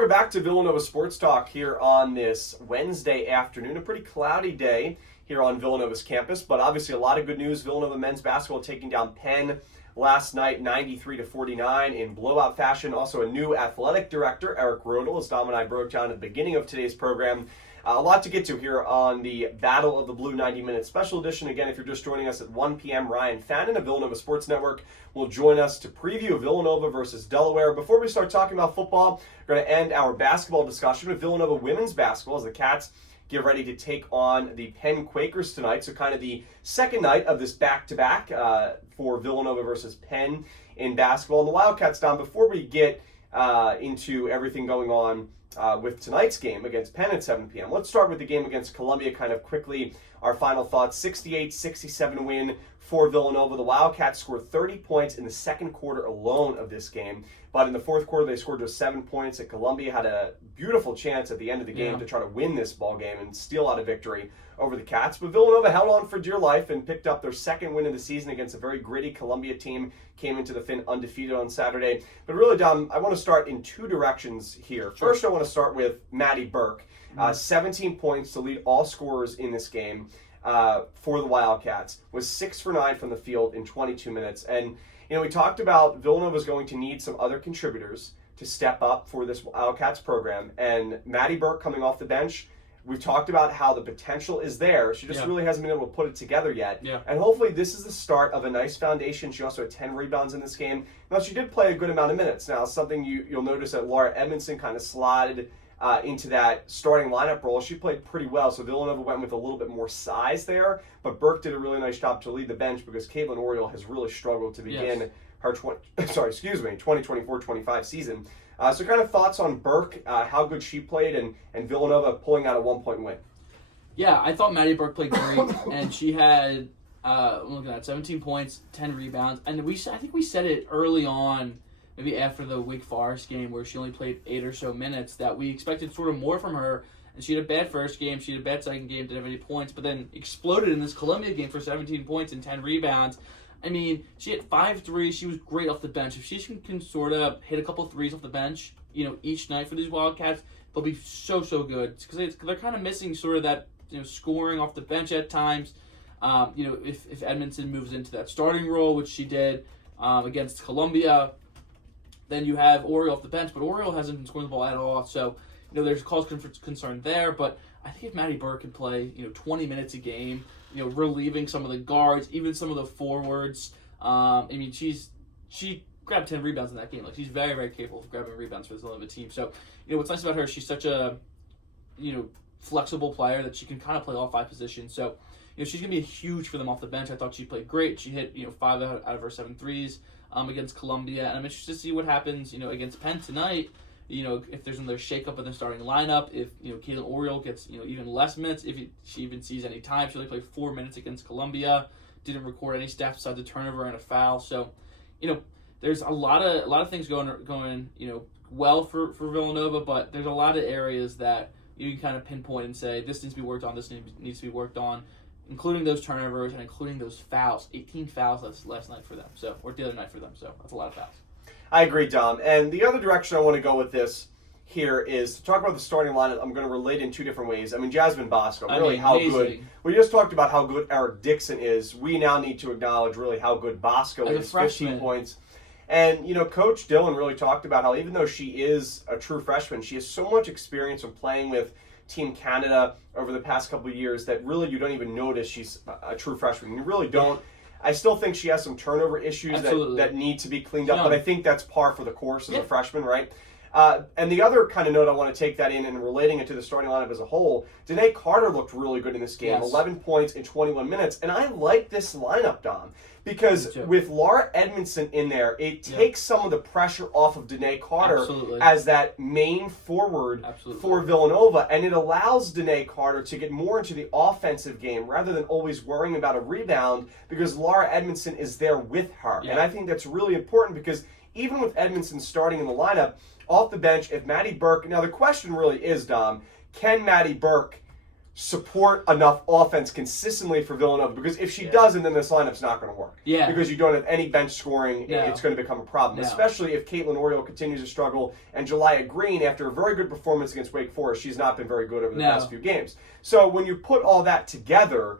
We're back to Villanova Sports Talk here on this Wednesday afternoon. A pretty cloudy day here on Villanova's campus, but obviously a lot of good news. Villanova men's basketball taking down Penn last night, 93-49 in blowout fashion. Also a new athletic director, Eric Rodel, as Dom and I broke down at the beginning of today's program. A lot to get to here on the Battle of the Blue 90-minute special edition. Again, if you're just joining us at 1 p.m., Ryan Fannin of Villanova Sports Network will join us to preview Villanova versus Delaware. Before we start talking about football, we're going to end our basketball discussion with Villanova women's basketball as the Cats get ready to take on the Penn Quakers tonight. So kind of the second night of this back-to-back for Villanova versus Penn in basketball. And the Wildcats, Dom, before we get into everything going on with tonight's game against Penn at 7 p.m. Let's start with the game against Columbia kind of quickly. Our final thoughts, 68-67 win for Villanova. The Wildcats scored 30 points in the second quarter alone of this game. But in the fourth quarter, they scored just 7 points. And Columbia had a beautiful chance at the end of the game to try to win this ball game and steal out a victory over the Cats. But Villanova held on for dear life and picked up their second win of the season against a very gritty Columbia team. Came into the Fin undefeated on Saturday. But really, Dom, I want to start in two directions here. First, I want to start with Maddie Burke. 17 points to lead all scorers in this game for the Wildcats. Was 6 for 9 from the field in 22 minutes. And, you know, we talked about Villanova's going to need some other contributors to step up for this Wildcats program. And Maddie Burke coming off the bench, we've talked about how the potential is there. She just really hasn't been able to put it together yet. And hopefully this is the start of a nice foundation. She also had 10 rebounds in this game. Now, she did play a good amount of minutes. Now, something you'll notice that Laura Edmondson kind of slotted into that starting lineup role. She played pretty well, so Villanova went with a little bit more size there. But Burke did a really nice job to lead the bench because Caitlin Oriole has really struggled to begin her 2024-25 season. So kind of thoughts on Burke, how good she played, and Villanova pulling out a 1-point win. Yeah, I thought Maddie Burke played great, and she had, I'm looking at 17 points, 10 rebounds, and I think we said it early on, maybe after the Wake Forest game where she only played 8 or so minutes, that we expected sort of more from her, and she had a bad first game, she had a bad second game, didn't have any points, but then exploded in this Columbia game for 17 points and 10 rebounds. I mean, she hit 5 threes. She was great off the bench. If she can sort of hit a couple threes off the bench, you know, each night for these Wildcats, they'll be so good because they're kind of missing sort of that, you know, scoring off the bench at times. You know, if Edmondson moves into that starting role, which she did against Columbia, then you have Oriole off the bench, but Oriole hasn't been scoring the ball at all. So, you know, there's cause for concern there. But I think if Maddie Burke can play, you know, 20 minutes a game, you know, relieving some of the guards, even some of the forwards. I mean, she grabbed 10 rebounds in that game. Like, she's very, very capable of grabbing rebounds for this Villanova team. So, you know, what's nice about her, she's such a, you know, flexible player that she can kind of play all 5 positions. So, you know, she's going to be huge for them off the bench. I thought she played great. She hit, you know, 5 out of her 7 threes against Columbia. And I'm interested to see what happens, you know, against Penn tonight. You know, if there's another shakeup in the starting lineup, if, you know, Caitlin Oriole gets, you know, even less minutes, if she even sees any time. She only played 4 minutes against Columbia, didn't record any stats besides a turnover and a foul. So, you know, there's a lot of things going, you know, well for Villanova, but there's a lot of areas that you can kind of pinpoint and say, this needs to be worked on, this needs to be worked on, including those turnovers and including those fouls. 18 fouls last night for them, or the other night for them, so that's a lot of fouls. I agree, Dom. And the other direction I want to go with this here is to talk about the starting lineup. I'm going to relate in 2 different ways. I mean, Jasmine Bosco, really how good. We just talked about how good Eric Dixon is. We now need to acknowledge really how good Bosco is. 15 points. And, you know, Coach Dillon really talked about how even though she is a true freshman, she has so much experience from playing with Team Canada over the past couple of years that really you don't even notice she's a true freshman. You really don't. I still think she has some turnover issues that need to be cleaned up, but I think that's par for the course as a freshman, right? And the other kind of note I want to take that in and relating it to the starting lineup as a whole, Danae Carter looked really good in this game, 11 points in 21 minutes. And I like this lineup, Dom, because with Laura Edmondson in there, it takes some of the pressure off of Danae Carter as that main forward for Villanova, and it allows Danae Carter to get more into the offensive game rather than always worrying about a rebound because Laura Edmondson is there with her. And I think that's really important because even with Edmondson starting in the lineup, off the bench, if Maddie Burke, now the question really is, Dom, can Maddie Burke support enough offense consistently for Villanova, because if she doesn't, then this lineup's not going to work. Yeah. Because you don't have any bench scoring, No. it's going to become a problem, No. especially if Caitlin Oriole continues to struggle, and Jelaya Green, after a very good performance against Wake Forest, she's not been very good over the past few games. So when you put all that together,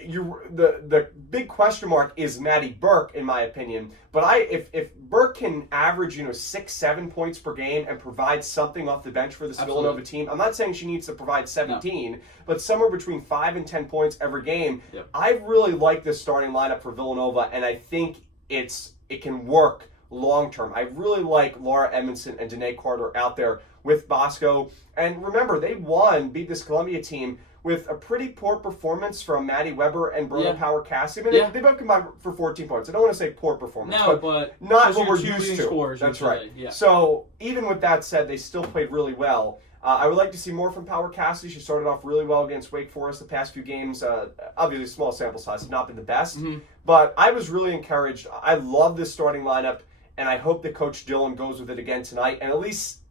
the big question mark is Maddie Burke, in my opinion. But if Burke can average 6-7 points per game and provide something off the bench for this Villanova team, I'm not saying she needs to provide 17, but somewhere between 5 and 10 points every game. Yep. I really like this starting lineup for Villanova, and I think it can work long term. I really like Laura Edmondson and Danae Carter out there with Bosco. And remember, they beat this Columbia team with a pretty poor performance from Maddie Weber and Brona Power Cassidy. I mean, they both combined for 14 points. I don't want to say poor performance, but not what we're used to. Scores, that's right. Yeah. So even with that said, they still played really well. I would like to see more from Power Cassidy. She started off really well against Wake Forest the past few games. Obviously, small sample size has not been the best, but I was really encouraged. I love this starting lineup, and I hope that Coach Dillon goes with it again tonight and at least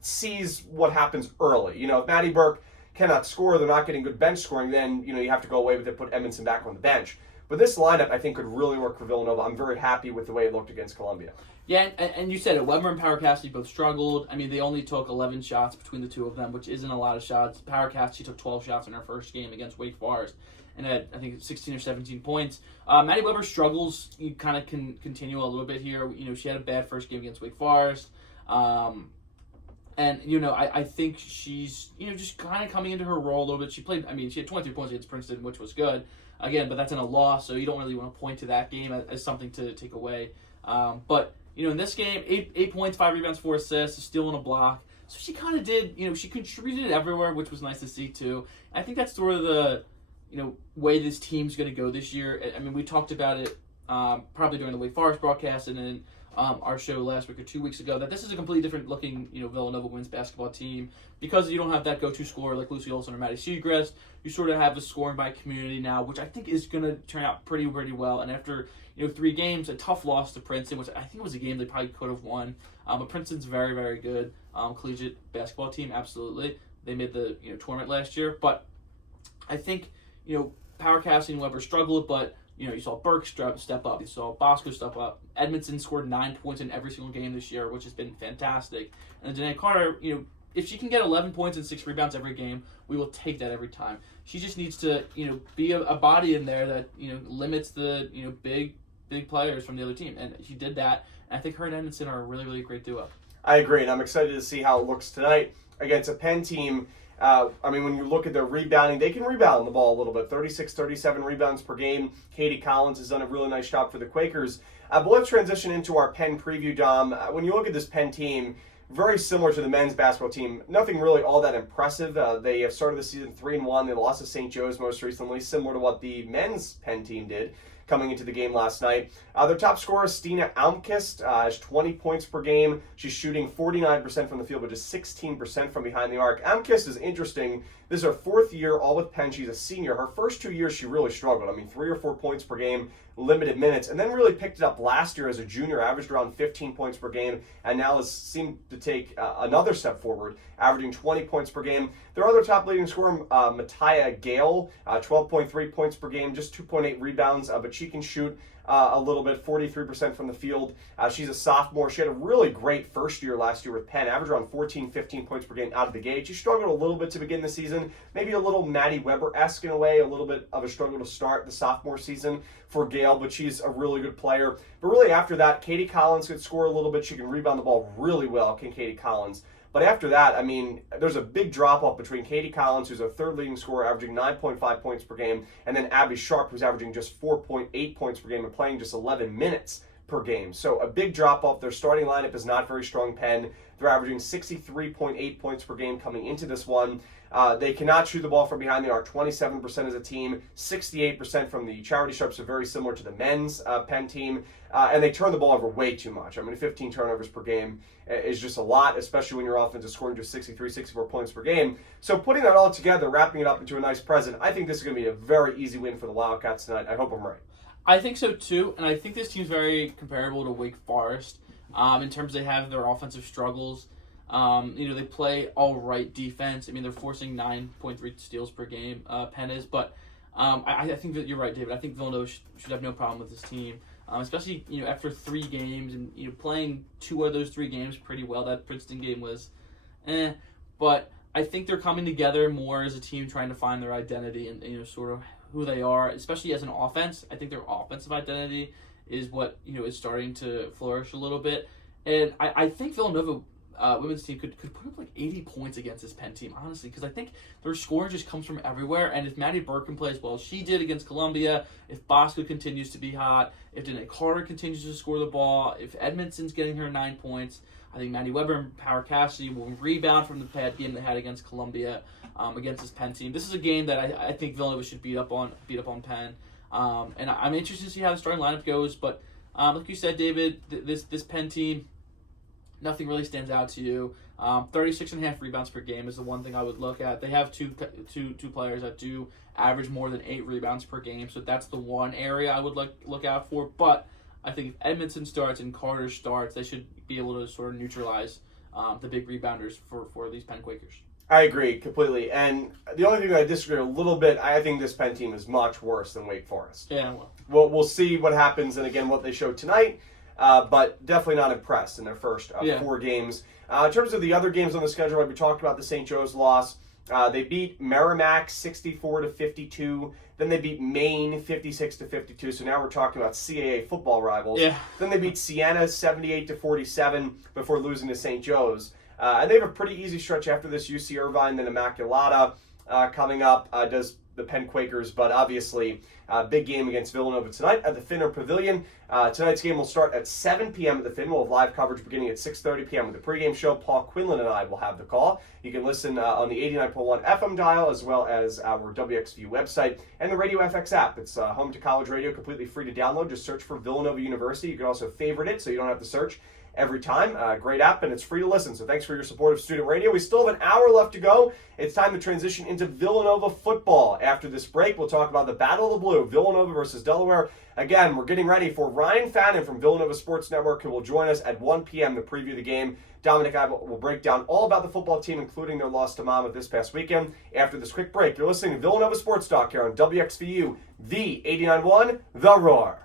sees what happens early. If Maddie Burke cannot score, they're not getting good bench scoring, then you have to go away with it, put Edmondson back on the bench. But this lineup, I think, could really work for Villanova. I'm very happy with the way it looked against Columbia. Yeah, and you said it. Weber and Power Cassidy both struggled. I mean, they only took 11 shots between the two of them, which isn't a lot of shots. Power Cassidy took 12 shots in her first game against Wake Forest and had, I think, 16 or 17 points. Maddie Weber struggles. You kind of can continue a little bit here. She had a bad first game against Wake Forest. And, I think she's, just kind of coming into her role a little bit. She had 23 points against Princeton, which was good. Again, but that's in a loss, so you don't really want to point to that game as something to take away. But, in this game, 8 points, 5 rebounds, 4 assists, a steal and a block. So she kind of did, she contributed everywhere, which was nice to see, too. I think that's sort of the, way this team's going to go this year. I mean, we talked about it probably during the Wake Forest broadcast and then our show last week or 2 weeks ago, that this is a completely different looking, Villanova women's basketball team, because you don't have that go-to scorer like Lucy Olson or Maddie Segrest. You sort of have a scoring by community now, which I think is going to turn out pretty well. And after 3 games, a tough loss to Princeton, which I think was a game they probably could have won. But Princeton's very, very good collegiate basketball team. Absolutely, they made the tournament last year. But I think Power Cassidy and Weber struggled, but you saw Burke step up. You saw Bosco step up. Edmondson scored 9 points in every single game this year, which has been fantastic. And then Danae Carter, if she can get 11 points and 6 rebounds every game, we will take that every time. She just needs to, be a body in there that, limits the, big players from the other team. And she did that. And I think her and Edmondson are a really, really great duo. I agree, and I'm excited to see how it looks tonight against a Penn team. When you look at their rebounding, they can rebound the ball a little bit. 36, 37 rebounds per game. Katie Collins has done a really nice job for the Quakers. But let's transition into our Penn preview, Dom. When you look at this Penn team, very similar to the men's basketball team. Nothing really all that impressive. They have started the season 3-1. They lost to St. Joe's most recently, similar to what the men's Penn team did coming into the game last night. Their top scorer, Stina Almqvist, has 20 points per game. She's shooting 49% from the field, but just 16% from behind the arc. Almqvist is interesting. This is her 4th year, all with Penn. She's a senior. Her first 2 years, she really struggled. 3 or 4 points per game, limited minutes, and then really picked it up last year as a junior, averaged around 15 points per game, and now has seemed to take another step forward, averaging 20 points per game. Their other top leading scorer, Mattia Gale, 12.3 points per game, just 2.8 rebounds, but she can shoot a little bit, 43% from the field. She's a sophomore. She had a really great first year last year with Penn, averaged around 14, 15 points per game out of the gate. She struggled a little bit to begin the season, maybe a little Maddie Weber-esque in a way, a little bit of a struggle to start the sophomore season for Gale, but she's a really good player. But really after that, Katie Collins could score a little bit. She can rebound the ball really well, can Katie Collins. But after that, there's a big drop-off between Katie Collins, who's a 3rd leading scorer, averaging 9.5 points per game, and then Abby Sharp, who's averaging just 4.8 points per game and playing just 11 minutes per game. So a big drop-off. Their starting lineup is not very strong, Penn. They're averaging 63.8 points per game coming into this one. They cannot shoot the ball from behind the arc, 27% as a team, 68% from the charity stripe, so very similar to the men's Penn team. And they turn the ball over way too much. 15 turnovers per game is just a lot, especially when your offense is scoring just 63, 64 points per game. So putting that all together, wrapping it up into a nice present, I think this is going to be a very easy win for the Wildcats tonight. I hope I'm right. I think so too, and I think this team's very comparable to Wake Forest in terms they have their offensive struggles. They play all right defense. I mean, they're forcing 9.3 steals per game, Penn is. But I think that you're right, David. I think Villanova should have no problem with this team, especially after 3 games and playing 2 of those 3 games pretty well. That Princeton game was, but I think they're coming together more as a team, trying to find their identity and sort of who they are, especially as an offense. I think their offensive identity is what is starting to flourish a little bit, and I think Villanova women's team could put up like 80 points against this Penn team, honestly, because I think their scoring just comes from everywhere. And if Maddie Burke plays well as she did against Columbia, if Bosco continues to be hot, if Danae Carter continues to score the ball, if Edmondson's getting her 9 points, I think Maddie Weber and Power Cassidy will rebound from the bad game they had against Columbia against this Penn team. This is a game that I think Villanova should beat up on Penn. And I'm interested to see how the starting lineup goes. But like you said, David, this Penn team, nothing really stands out to you. 36.5 rebounds per game is the one thing I would look at. They have two players that do average more than 8 rebounds per game, so that's the one area I would look out for. But I think if Edmondson starts and Carter starts, they should be able to sort of neutralize the big rebounders for these Penn Quakers. I agree completely. And the only thing I disagree a little bit, I think this Penn team is much worse than Wake Forest. Yeah, We'll see what happens, and again, what they showed tonight. But definitely not impressed in their first 4 games. In terms of the other games on the schedule, like we talked about the St. Joe's loss. They beat Merrimack 64-52. Then they beat Maine 56-52. So now we're talking about CAA football rivals. Yeah. Then they beat Siena 78-47 before losing to St. Joe's. And they have a pretty easy stretch after this. UC Irvine, then Immaculata coming up. Does the Penn Quakers, but obviously big game against Villanova tonight at the Finner Pavilion. Tonight's game will start at 7 p.m. at the Finn. We'll have live coverage beginning at 6:30 p.m. with the pregame show. Paul Quinlan and I will have the call. You can listen on the 89.1 FM dial as well as our WXVU website and the Radio FX app. It's home to college radio, completely free to download. Just search for Villanova University. You can also favorite it so you don't have to search every time. Great app, and it's free to listen. So thanks for your support of student radio. We still have an hour left to go. It's time to transition into Villanova football. After this break, we'll talk about the Battle of the Blue, Villanova versus Delaware. Again, we're getting ready for Ryan Fannin from Villanova Sports Network, who will join us at 1 p.m. to preview the game. Dominic and I will break down all about the football team, including their loss to Monmouth this past weekend. After this quick break, you're listening to Villanova Sports Talk here on WXVU, the 89.1, The Roar.